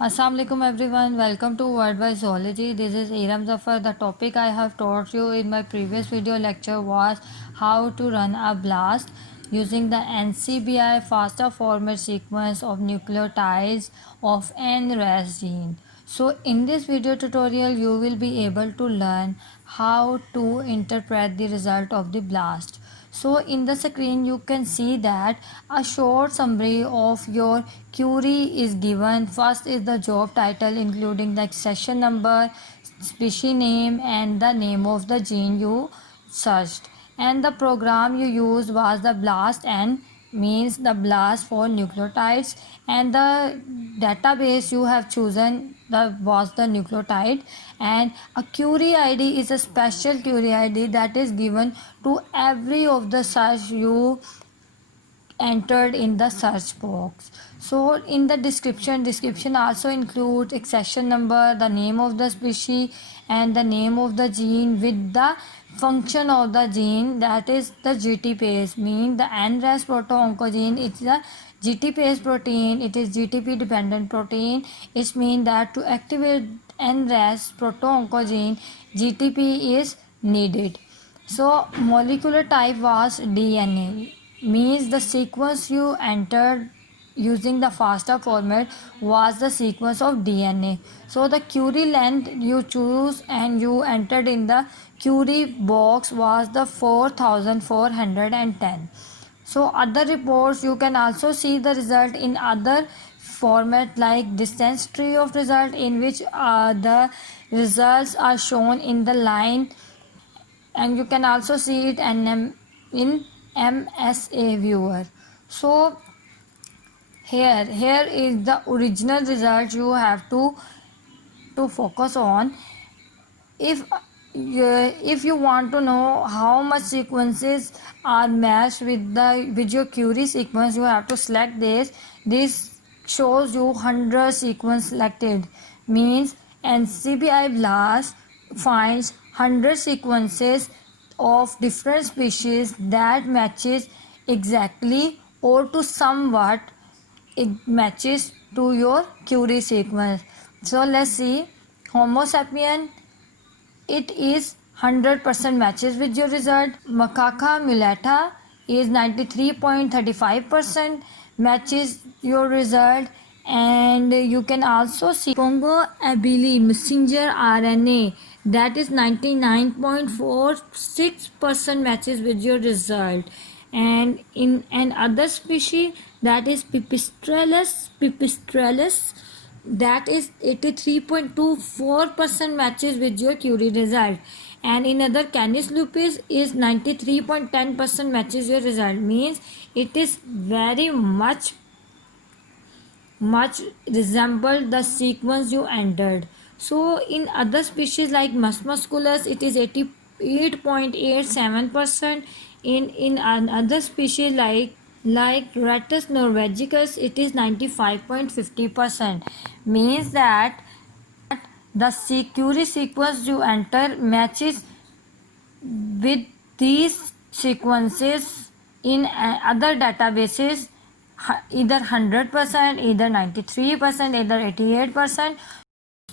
Assalamu alaikum everyone. Welcome to Word by Zoology. This is Iram Zafar. The topic I have taught you in my previous video lecture was how to run a blast using the NCBI FASTA format sequence of nucleotides of NRAS gene. So in this video tutorial you will be able to learn how to interpret the result of the blast. So in the screen you can see that a short summary of your query is given. First is the job title including the session number, species name and the name of the gene you searched. And the program you used was the BLAST, and means the BLAST for nucleotides, and the database you have chosen was the nucleotide. And a query id is a special query id that is given to every of the search you entered in the search box. So in the description also includes accession number, the name of the species and the name of the gene with the function of the gene, that is the GTPase, mean the NRAS proto-oncogene. It's the GTPase protein, it is GTP dependent protein. It means that to activate NRAS proto-oncogene, GTP is needed. So molecular type was DNA, means the sequence you entered using the FASTA format was the sequence of DNA. So the query length you choose and you entered in the query box was the 4410. So other reports you can also see the result in other format like distance tree of result, in which the results are shown in the line, and you can also see it in MSA viewer. So here is the original result you have to focus on. If you want to know how much sequences are matched with your query sequence, you have to select this shows you 100 sequence selected, means NCBI BLAST finds 100 sequences of different species that matches exactly or to somewhat it matches to your query sequence. So let's see. Homo sapien, it is 100% matches with your result. Macaca mulata is 93.35% matches your result. And you can also see Congo abili messenger RNA, that is 99.46% matches with your result. And in an other species, that is pipistrellus, that is 83.24% matches with your query result. And in other Canis lupus is 93.10% matches your result, means it is very much resemble the sequence you entered. So in other species like musculus, it is 88.87%. In another species like Rattus norvegicus, it is 95.50%, means that the query sequence you enter matches with these sequences in other databases, either 100%, either 93%, either 88%.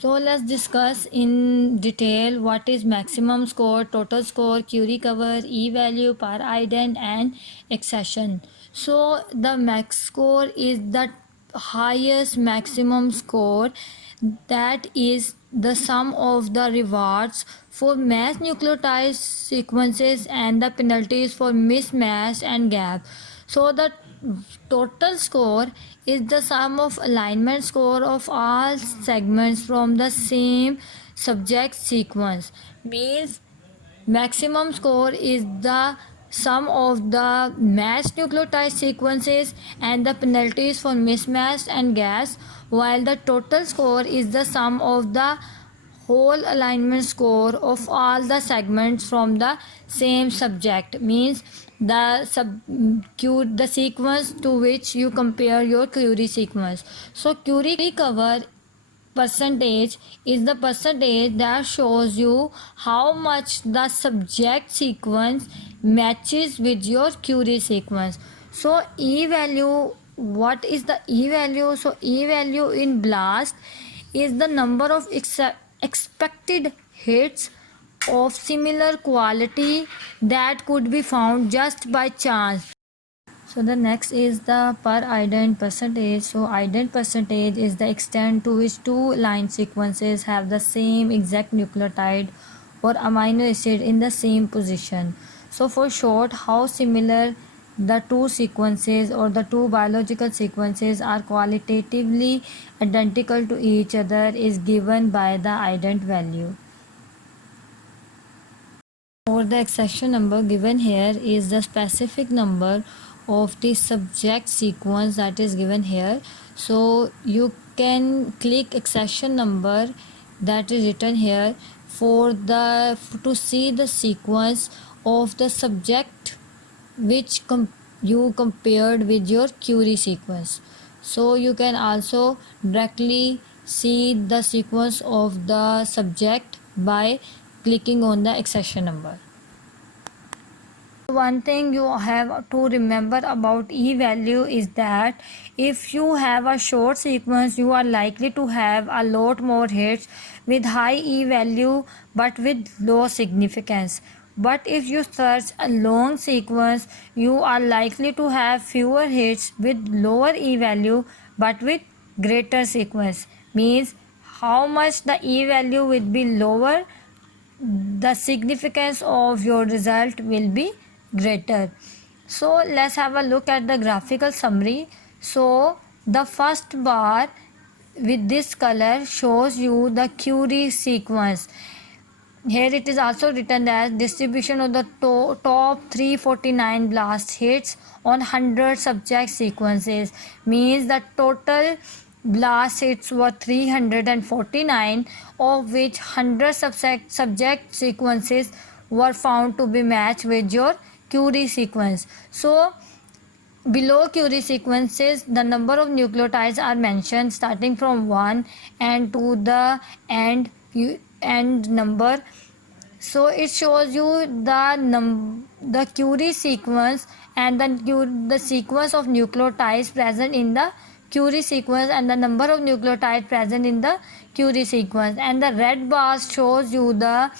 So let's discuss in detail what is maximum score, total score, query cover, e-value, per ident and accession. So the max score is the highest maximum score, that is the sum of the rewards for matched nucleotide sequences and the penalties for mismatch and gap. So the total score is the sum of alignment score of all segments from the same subject sequence, means maximum score is the sum of the matched nucleotide sequences and the penalties for mismatch and gaps, while the total score is the sum of the whole alignment score of all the segments from the same subject, means the sequence to which you compare your query sequence. So query cover percentage is the percentage that shows you how much the subject sequence matches with your query sequence. So e value what is the E value? So E value in BLAST is the number of expected hits of similar quality that could be found just by chance. So the next is the per ident percentage. So ident percentage is the extent to which two line sequences have the same exact nucleotide or amino acid in the same position. So for short, how similar the two sequences or the two biological sequences are qualitatively identical to each other is given by the ident value. Or the accession number given here is the specific number of the subject sequence that is given here. So you can click accession number that is written here for the to see the sequence of the subject which you compared with your Curie sequence. So you can also directly see the sequence of the subject by clicking on the accession number. One thing you have to remember about E value is that if you have a short sequence, you are likely to have a lot more hits with high E value but with low significance. But if you search a long sequence, you are likely to have fewer hits with lower E value but with greater sequence. Means how much the E value will be lower, the significance of your result will be greater. So let's have a look at the graphical summary. So the first bar with this color shows you the Curie sequence. Here it is also written as distribution of the top 349 BLAST hits on 100 subject sequences. Means the total BLAST hits were 349, of which 100 subject sequences were found to be matched with your Curie sequence. So below Curie sequences, the number of nucleotides are mentioned starting from 1 and to the end number. So it shows you the Curie sequence and the sequence of nucleotides present in the Curie sequence and the number of nucleotides present in the Curie sequence, and the red bars shows you the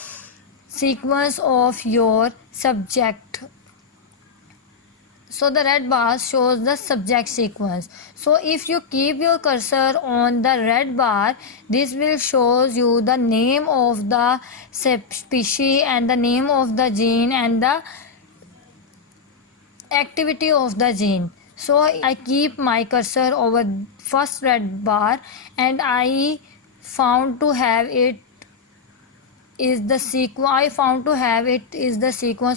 sequence of your subject. So the red bar shows the subject sequence. So if you keep your cursor on the red bar, this will show you the name of the species and the name of the gene and the activity of the gene. So I keep my cursor over first red bar and I found to have it is the sequence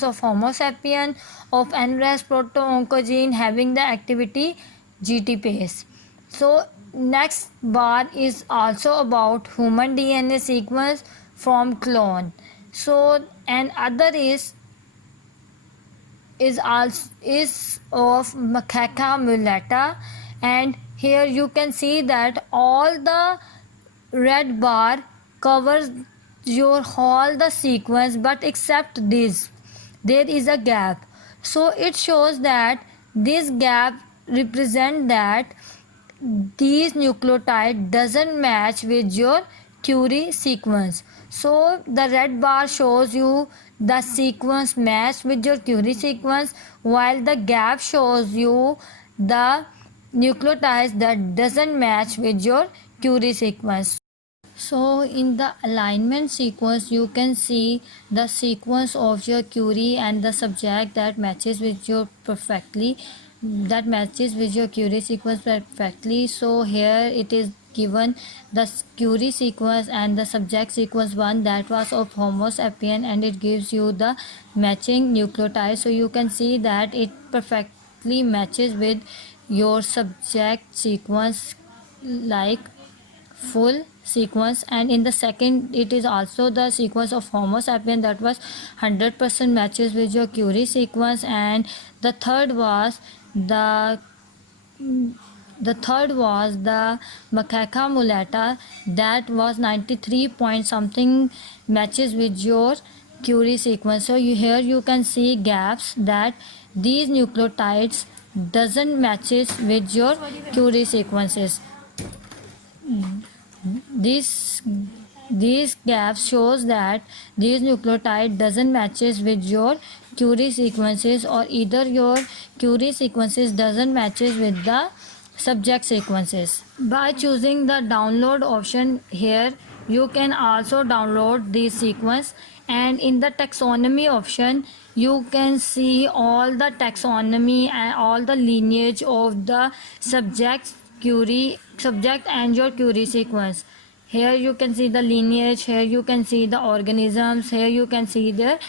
of Homo sapien of NRAS proto-oncogene having the activity GTPase. So next bar is also about human DNA sequence from clone. So and other is of Macaca mulatta, and here you can see that all the red bar covers your whole the sequence, but except this there is a gap. So it shows that this gap represent that these nucleotide doesn't match with your Curie sequence. So the red bar shows you the sequence matched with your Curie sequence, while the gap shows you the nucleotides that doesn't match with your Curie sequence. So in the alignment sequence, you can see the sequence of your Curie and the subject that matches with your Curie sequence perfectly. So here it is given the Curie sequence and the subject sequence one that was of Homo sapien, and it gives you the matching nucleotide. So you can see that it perfectly matches with your subject sequence like full sequence, and in the second it is also the sequence of Homo sapien that was 100% matches with your Curie sequence, and the third was the Macaca mulatta that was 93 point something matches with your Curie sequence. So here you can see gaps that these nucleotides doesn't matches with your query sequences. These these gaps shows that these nucleotide doesn't matches with your query sequences, or either your query sequences doesn't matches with the subject sequences. By choosing the download option here, you can also download the sequence, and in the taxonomy option you can see all the taxonomy and all the lineage of the subject and your query sequence. Here you can see the lineage, here you can see the organisms, here you can see the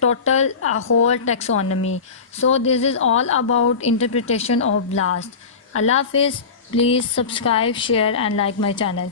total whole taxonomy. So this is all about interpretation of BLAST. Allah Hafiz. Please subscribe, share and like my channel.